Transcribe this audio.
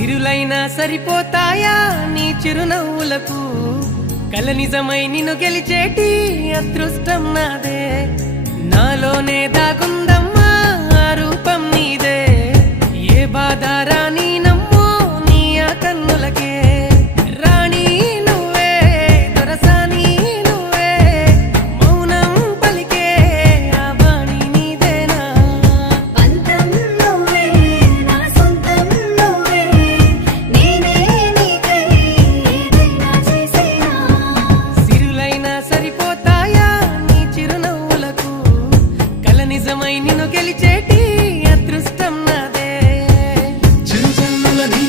సిరులైనా సరిపోతాయా నీ చిరునవ్వులకు కల నిజమై నిన్ను గెలిచేటి అదృష్టం నాదే నాలోనే దాగుందమ్మా ఆ రూపం నీదే ఏ బాధ రాని నమ్మో నీ ఆ కన్నులకే రాణి నువ్వే దొరసాని నువ్వే మౌనం పలికే ఆ వాణి నీదేనా పంతం నువ్వే నా సొంతం నువ్వే నేనే నీకై ఏదైనా చేసేనా సిరులైనా సరిపోతాయా నీ చిరునవ్వులకు కల నిజమై నిన్ను గెలిచేటి అదృష్టం నాదే చిరుజల్లుల నీ